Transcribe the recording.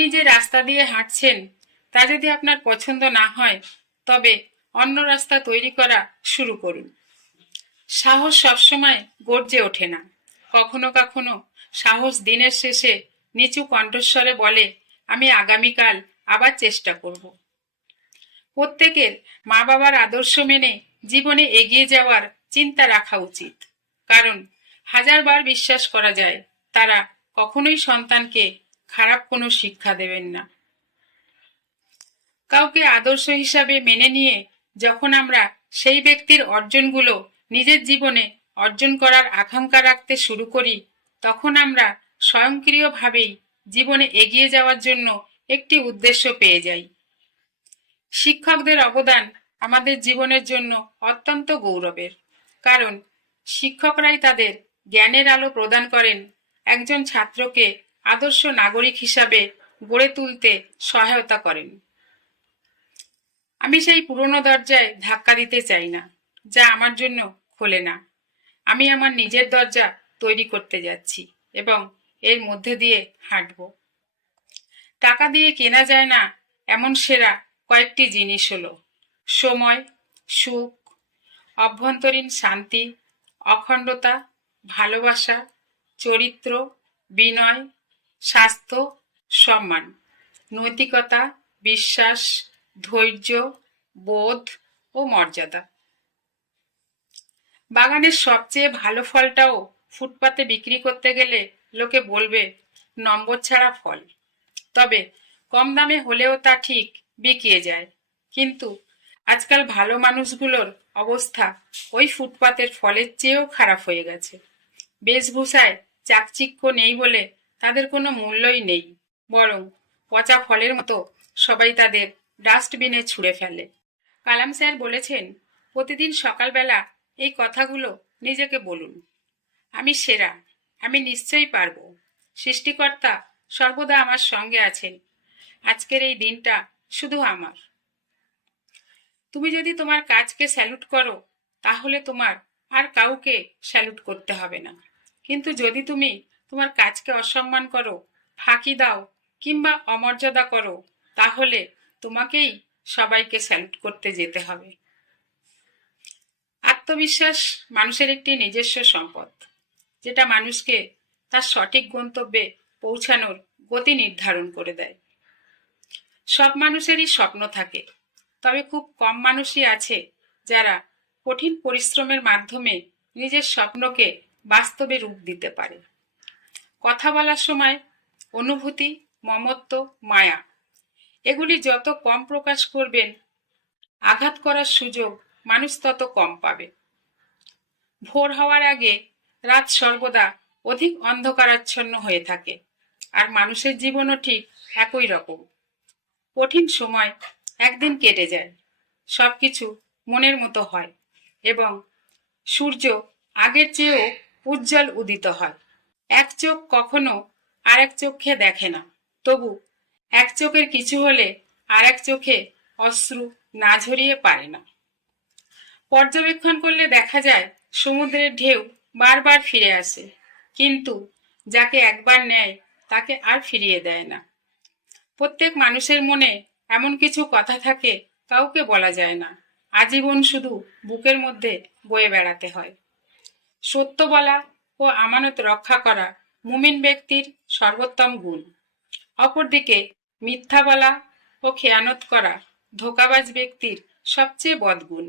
আপনি যে রাস্তা দিয়ে হাঁটছেন তা যদি আপনার পছন্দ না হয়, তবে অন্য রাস্তা তৈরি করা শুরু করুন। সাহস সবসময় গর্জে ওঠে না। কখনো কখনো সাহস দিনের শেষে নিচু কণ্ঠস্বরে বলে, আমি আগামীকাল আবার চেষ্টা করব। প্রত্যেকের মা বাবার আদর্শ মেনে জীবনে এগিয়ে যাওয়ার চিন্তা রাখা উচিত, কারণ হাজারবার বিশ্বাস করা যায় তারা কখনোই সন্তানকে খারাপ কোনো শিক্ষা দেবেন না। কাউকে আদর্শ হিসাবে মেনে নিয়ে যখন আমরা সেই ব্যক্তির অর্জনগুলো নিজের জীবনে অর্জন করার আকাঙ্ক্ষা রাখতে শুরু করি, তখন আমরা স্বয়ংক্রিয়ভাবেই জীবনে এগিয়ে যাওয়ার জন্য একটি উদ্দেশ্য পেয়ে যাই। শিক্ষকদের অবদান আমাদের জীবনের জন্য অত্যন্ত গৌরবের, কারণ শিক্ষকরাই তাদের জ্ঞানের আলো প্রদান করেন একজন ছাত্রকে আদর্শ নাগরিক হিসাবে গড়ে তুলতে সহায়তা করেন। আমি সেই পুরনো দরজায় ধাক্কা দিতে চাই না যা আমার জন্য খোলে না। আমি আমার নিজের দরজা তৈরি করতে যাচ্ছি এবং এর মধ্যে দিয়ে হাঁটব। টাকা দিয়ে কেনা যায় না এমন সেরা কয়েকটি জিনিস হলো সময়, সুখ, অভ্যন্তরীণ শান্তি, অখণ্ডতা, ভালোবাসা, চরিত্র, বিনয়, স্বাস্থ্য, সম্মান, নৈতিকতা, বিশ্বাস, ধৈর্য, বোধ ও মর্যাদা। বাগানের সবচেয়ে ভালো ফলটাও ফুটপাতে বিক্রি করতে গেলে লোকে বলবে নম্বর ছাড়া ফল। তবে কম দামে হলেও তা ঠিক বিকিয়ে যায়। কিন্তু আজকাল ভালো মানুষগুলোর অবস্থা ওই ফুটপাতের ফলের চেয়েও খারাপ হয়ে গেছে। বেশভূষায় চাকচিক্য নেই বলে তাদের কোনো মূল্যই নেই, বরং পচা ফলের মতো সবাই তাদের ডাস্টবিনে ছুঁড়ে ফেলে। কালাম স্যার বলেছেন, প্রতিদিন সকালবেলা এই কথাগুলো নিজেকে বলুন, আমি সেরা, আমি নিশ্চয়ই পারবো, সৃষ্টিকর্তা সর্বদা আমার সঙ্গে আছেন, আজকের এই দিনটা শুধু আমার। তুমি যদি তোমার কাজকে স্যালুট করো, তাহলে তোমার আর কাউকে স্যালুট করতে হবে না। কিন্তু যদি তুমি তোমার কাজকে অসম্মান করো, ফাঁকি দাও কিংবা অমর্যাদা করো, তাহলে তোমাকেই সবাইকে স্যালুট করতে যেতে হবে। আত্মবিশ্বাস মানুষের একটি নিজস্ব সম্পদ, যেটা মানুষকে তার সঠিক গন্তব্যে পৌঁছানোর গতি নির্ধারণ করে দেয়। সব মানুষেরই স্বপ্ন থাকে, তবে খুব কম মানুষই আছে যারা কঠিন পরিশ্রমের মাধ্যমে নিজের স্বপ্নকে বাস্তবে রূপ দিতে পারে। কথা বলার সময় অনুভূতি, মমত্ব, মায়া এগুলি যত কম প্রকাশ করবেন, আঘাত করার সুযোগ মানুষ তত কম পাবে। ভোর হওয়ার আগে রাত সর্বদা অধিক অন্ধকারাচ্ছন্ন হয়ে থাকে, আর মানুষের জীবনও ঠিক একই রকম। কঠিন সময় একদিন কেটে যায়, সবকিছু মনের মতো হয় এবং সূর্য আগের চেয়েও উজ্জ্বল উদিত হয়। এক চোখ কখনো আরেক চোখে দেখে না, তবু এক চোখের কিছু হলে আর এক চোখে অশ্রু না ঝরিয়ে পারে না। পর্যবেক্ষণ করলে দেখা যায় সমুদ্রের ঢেউ বারবার ফিরে আসে, কিন্তু যাকে একবার নেয় তাকে আর ফিরিয়ে দেয় না। প্রত্যেক মানুষের মনে এমন কিছু কথা থাকে, কাউকে বলা যায় না, আজীবন শুধু বুকের মধ্যে বয়ে বেড়াতে হয়। সত্য বলা ও আমানত রক্ষা করা মুমিন ব্যক্তির সর্বোত্তম গুণ। অপরদিকে মিথ্যা বলা ও খেয়ানত করা ধোঁকাবাজ ব্যক্তির সবচেয়ে বদগুণ।